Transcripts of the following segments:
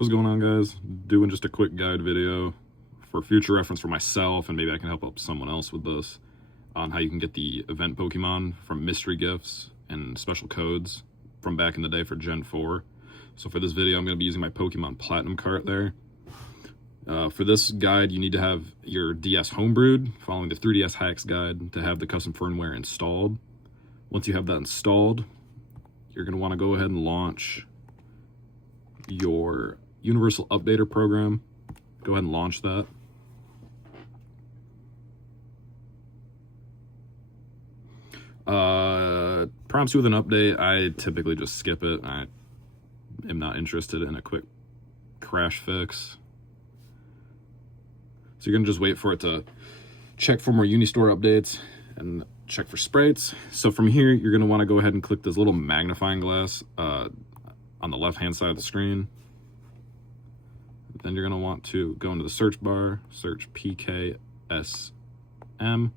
What's going on, guys? Doing just a quick guide video for future reference for myself, and maybe I can help someone else with this, on how you can get the event Pokemon from mystery gifts and special codes from back in the day for Gen 4. So for this video, I'm going to be using my Pokemon Platinum cart there. For this guide, you need to have your DS homebrewed, following the 3DS hacks guide to have the custom firmware installed. Once you have that installed, you're going to want to go ahead and launch your Universal Updater program. Go ahead and launch that. Prompts you with an update. I typically just skip it. I am not interested in a quick crash fix. So you're gonna just wait for it to check for more Unistore updates and check for sprites. So from here, you're gonna wanna go ahead and click this little magnifying glass on the left-hand side of the screen. Then you're gonna want to go into the search bar, search PKSM, and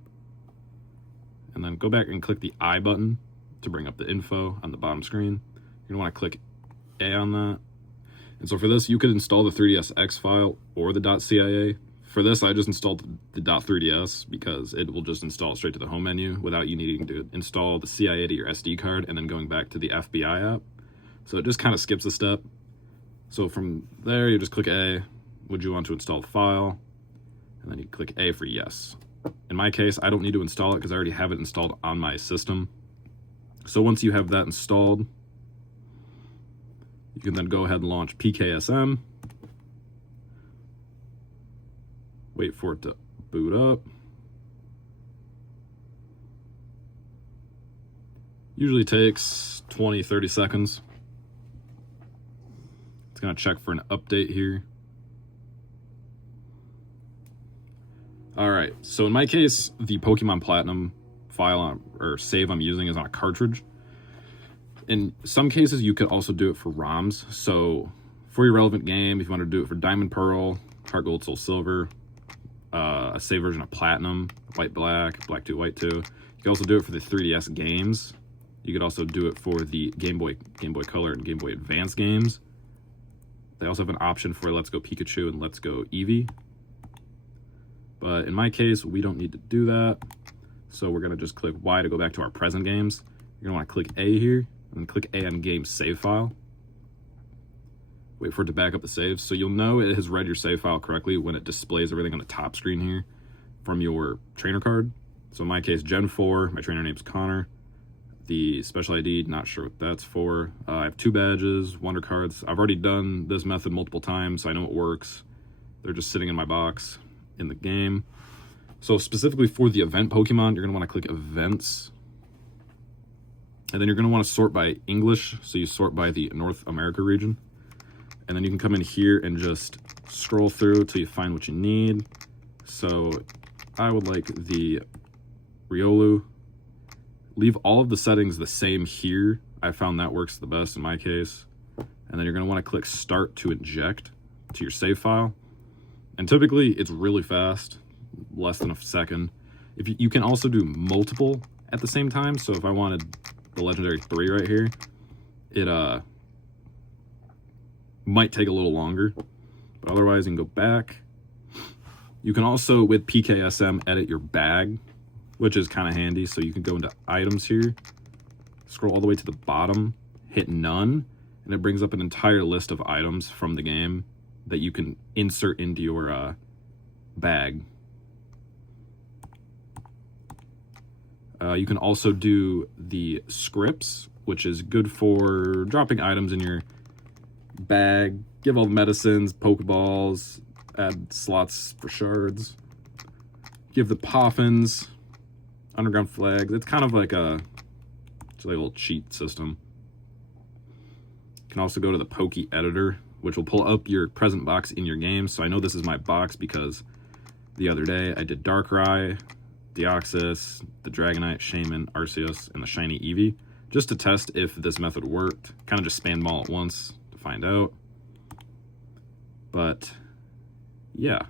then go back and click the I button to bring up the info on the bottom screen. You're gonna wanna click A on that. And so for this, you could install the 3DSX file or the .cia. For this, I just installed the .3ds because it will just install straight to the home menu without you needing to install the CIA to your SD card and then going back to the FBI app. So it just kind of skips a step. So from there, you just click A. Would you want to install the file? And then you click A for yes. In my case, I don't need to install it because I already have it installed on my system. So once you have that installed, you can then go ahead and launch PKSM. Wait for it to boot up. Usually takes 20-30 seconds. It's gonna check for an update here. All right, so in my case, the Pokemon Platinum file or save I'm using is on a cartridge. In some cases, you could also do it for ROMs. So for your relevant game, if you want to do it for Diamond Pearl, Heart Gold, Soul Silver, a save version of Platinum, White Black, Black 2, White 2. You can also do it for the 3DS games. You could also do it for the Game Boy Color, and Game Boy Advance games. They also have an option for Let's Go Pikachu and Let's Go Eevee. But in my case, we don't need to do that. So we're gonna just click Y to go back to our present games. You're gonna wanna click A here, and click A on Game Save File. Wait for it to back up the saves. So you'll know it has read your save file correctly when it displays everything on the top screen here from your trainer card. So in my case, Gen 4, my trainer name's Connor. The special ID, not sure what that's for. I have 2 badges, wonder cards. I've already done this method multiple times, so I know it works. They're just sitting in my box in the game. So specifically for the event Pokemon, you're gonna wanna click Events. And then you're gonna wanna sort by English. So you sort by the North America region. And then you can come in here and just scroll through till you find what you need. So I would like the Riolu. Leave all of the settings the same here. I found that works the best in my case. And then you're gonna wanna click Start to inject to your save file. And typically it's really fast, less than a second. If you can also do multiple at the same time. So if I wanted the Legendary 3 right here, it might take a little longer, but otherwise you can go back. You can also, with PKSM, edit your bag, which is kind of handy. So you can go into items here, scroll all the way to the bottom, hit none, and it brings up an entire list of items from the game that you can insert into your bag. You can also do the scripts, which is good for dropping items in your bag, give all the medicines, Pokeballs, add slots for shards, give the Poffins, underground flags. It's kind of like a little cheat system. You can also go to the Poke Editor, which will pull up your present box in your game. So I know this is my box because the other day I did Darkrai, Deoxys, the Dragonite, Shaman, Arceus, and the Shiny Eevee, just to test if this method worked. Kind of just spam them all at once to find out. But yeah,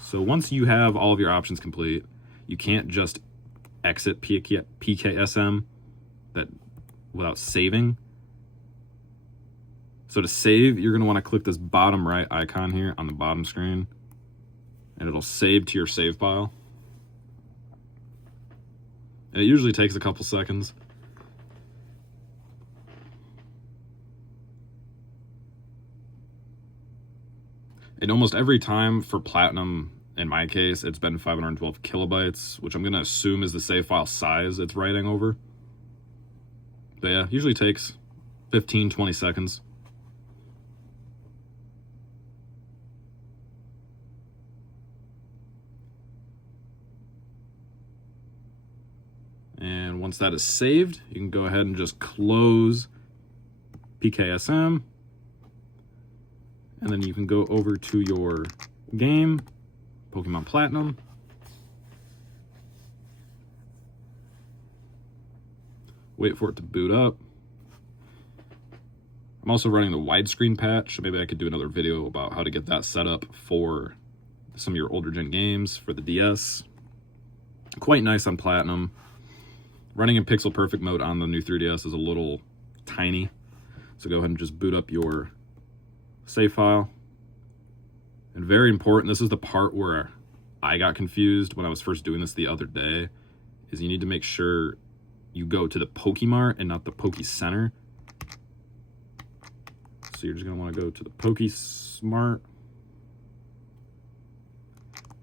so once you have all of your options complete, you can't just exit PKSM without saving. So to save, you're going to want to click this bottom right icon here on the bottom screen, and it'll save to your save file. And it usually takes a couple seconds. And almost every time for Platinum, in my case, it's been 512 kilobytes, which I'm going to assume is the save file size it's writing over. But yeah, usually takes 15, 20 seconds. And once that is saved, you can go ahead and just close PKSM. And then you can go over to your game, Pokemon Platinum. Wait for it to boot up. I'm also running the widescreen patch, so maybe I could do another video about how to get that set up for some of your older gen games for the DS. Quite nice on Platinum. Running in pixel perfect mode on the new 3DS is a little tiny, so go ahead and just boot up your save file. And very important, this is the part where I got confused when I was first doing this the other day, is you need to make sure you go to the Pokemart and not the Poke Center. So you're just going to want to go to the PokeSmart.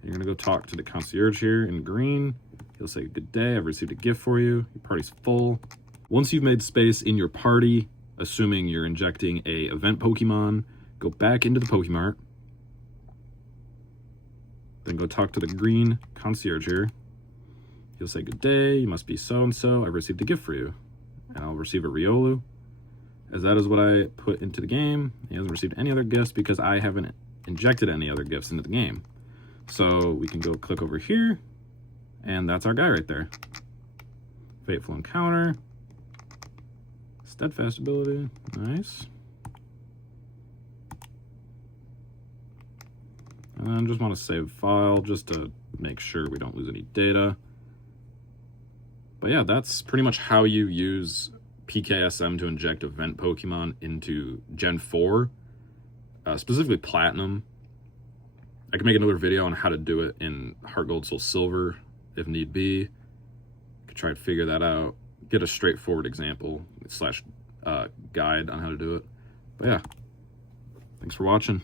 You're going to go talk to the concierge here in green. He'll say, "Good day, I've received a gift for you. Your party's full." Once you've made space in your party, assuming you're injecting a event Pokemon, go back into the Pokemart. Then go talk to the green concierge here. He'll say, "Good day, you must be so-and-so. I've received a gift for you." And I'll receive a Riolu, as that is what I put into the game. He hasn't received any other gifts because I haven't injected any other gifts into the game. So we can go click over here, and that's our guy right there. Fateful Encounter. Steadfast ability. Nice. And then just want to save file just to make sure we don't lose any data. But yeah, that's pretty much how you use PKSM to inject event Pokemon into Gen 4, specifically Platinum. I can make another video on how to do it in Heart Gold, Soul Silver, if need be. Could try to figure that out. Get a straightforward example / guide on how to do it. But yeah, thanks for watching.